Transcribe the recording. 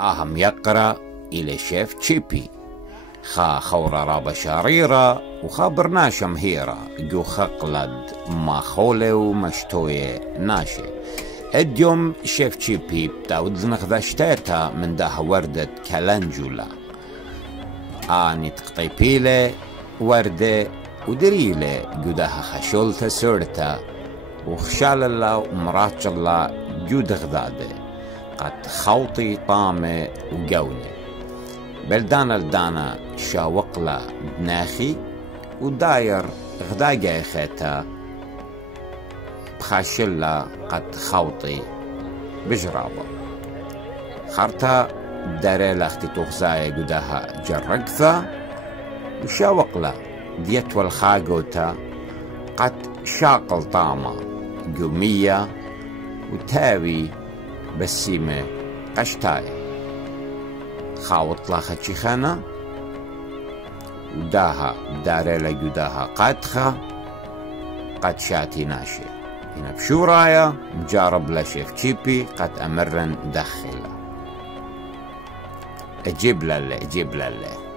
أهم يقرأ إلى شيف تشيبي خا خورة رابا شاريرة وخا برناشة مهيرة جو خقلد ما خولة ومشتوية ناشي اديوم شيف تشيبي بتاود زنخذشتاتا من داها وردة كالنجولا آني تقطيبيلة وردة ودريلة جوداها خشولتا سورتا وخشال الله ومراتش الله جود غذادة قد خوطي طامة وقوني بلدانا لدانا شاوقلا بناخي وداير غداقة خيتا بخاشلا قد خوطي بجرابة خرتا داريلا اختي تغزايا قداها جرقثة وشاوقلا ديت والخاقوتا قد شاقل طامة قومية وتاوي بسيمة قشتاي خاوط لاخا تشيخانا وداها داريلا قداها قادخة قد شاتي ناشي هنا بشورايا مجارب لشيف تشيبي قد أمرن دخله أجيب لله